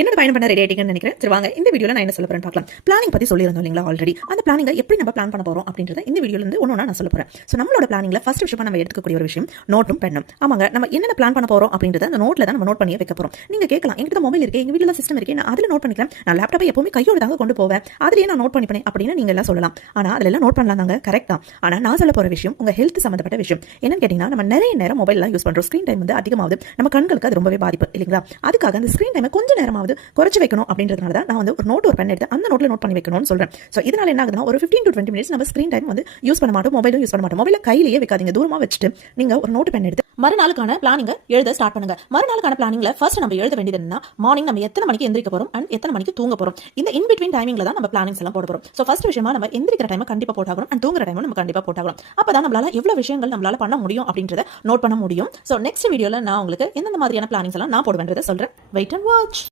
என்னோட பயணம் பண்ண ரெடி ஆயிட்டீங்கன்னு நினைக்கிறேன். சரி வாங்க இந்த வீடியோல நான் என்ன சொல்ல போறேன்னு பார்க்கலாம். பிளானிங் பத்தி சொல்லியிருந்தோம் இல்லைங்களா ஆல்ரெடி. அந்த பிளானிங்க எப்படி நம்ம பிளான் பண்ண போறோம் அப்படின்றத இந்த வீடியோல இருந்து ஒன்னொன்னா நான் சொல்ல போறேன். ஸோ நம்மளோட பிளானிங்ல ஃபர்ஸ்ட் விஷயமா நம்ம எடுத்துக்கக்கூடிய ஒரு விஷயம் நோட்டும் பெண்ணும். ஆமாங்க, நம்ம என்ன பிளான் பண்ண போறோம் அப்படின்றத அந்த நோட்ல தான் நம்ம நோட் பண்ணி வைக்க போறோம். நீங்க கேட்கலாம், எங்கிட்ட மொபைல் இருக்கு, எங்க வீட்டுல சிஸ்டம் இருக்கு, நான் அதுல நோட் பண்ணிக்கிறேன், நான் லேப்டாப்பை எப்பவுமே கையோட தாங்க கொண்டு போவேன், அதுலயே நான் நோட் பண்ணிப்பேன் அப்படின்னு நீங்க எல்லாம் சொல்லலாம். ஆனா அதுல எல்லாம் நோட் பண்ணலாம் தாங்க, கரெக்ட் தான். ஆனா நான் சொல்ல போற விஷயம் உங்க ஹெல்த் சம்பந்தப்பட்ட விஷயம். என்னன்னு கேட்டீங்கன்னா, நம்ம நிறைய நேரம் மொபைல் யூஸ் பண்றோம், ஸ்கிரீன் டைம் வந்து அதிகமாகுது, நம்ம கண்களுக்கு அது ரொம்பவே பாதிப்பு இல்லைங்களா. அதுக்காக அந்த ஸ்கிரீன் டைமை கொஞ்சம் நேரமாவது குறைச்சு வைக்கணும் அப்படின்றதுனால தான் நான் வந்து ஒரு நோட் ஒரு பென் எடுத்து அந்த நோட்ல நோட் பண்ணி வைக்கணும்னு சொல்றேன். ஸோ இதனால என்ன ஆகுதுன்னா, ஒரு 15 to 20 மினிட்ஸ் நம்ம ஸ்கிரீன் டைம் வந்து யூஸ் பண்ண மாட்டோம், மொபைலும் யூஸ் பண்ண மாட்டோம். மொபைல கையிலேயே வைக்காதீங்க, தூரமா வச்சுட்டு நீங்க ஒரு நோட் பென் எடுத்து மறுநாளுக்கான பிளானிங்க எழுத ஸ்டார்ட் பண்ணுங்க. மறுநாளுக்கான பிளானிங்ல ஃபர்ஸ்ட் நம்ம எழுத வேண்டியது என்ன, மார்னிங் நம்ம எத்தனை மணிக்கு எந்திரிக்க போறோம் அண்ட் எத்தனை மணிக்கு தூங்க போறோம். இந்த இன் பிட்வீன் டைமிங்ல தான் நம்ம பிளானிங்ஸ் எல்லாம் போட போறோம். ஸோ ஃபர்ஸ்ட் விஷயமா நம்ம எந்திரிக்கிற டைம் கண்டிப்பா போட்டாகணும் அண்ட் தூங்குற டைம் நம்ம கண்டிப்பா போட்டாகணும். அப்பதான் நம்மளால எவ்வளவு விஷயங்கள் நம்மளால பண்ண முடியும் அப்படின்றத நோட் பண்ண முடியும். ஸோ நெக்ஸ்ட் வீடியோல நான் உங்களுக்கு எந்தெந்த மாதிரியான பிளானிங்ஸ் எல்லாம் நான் போடுவேன்றதை சொல்றேன். Wait and watch.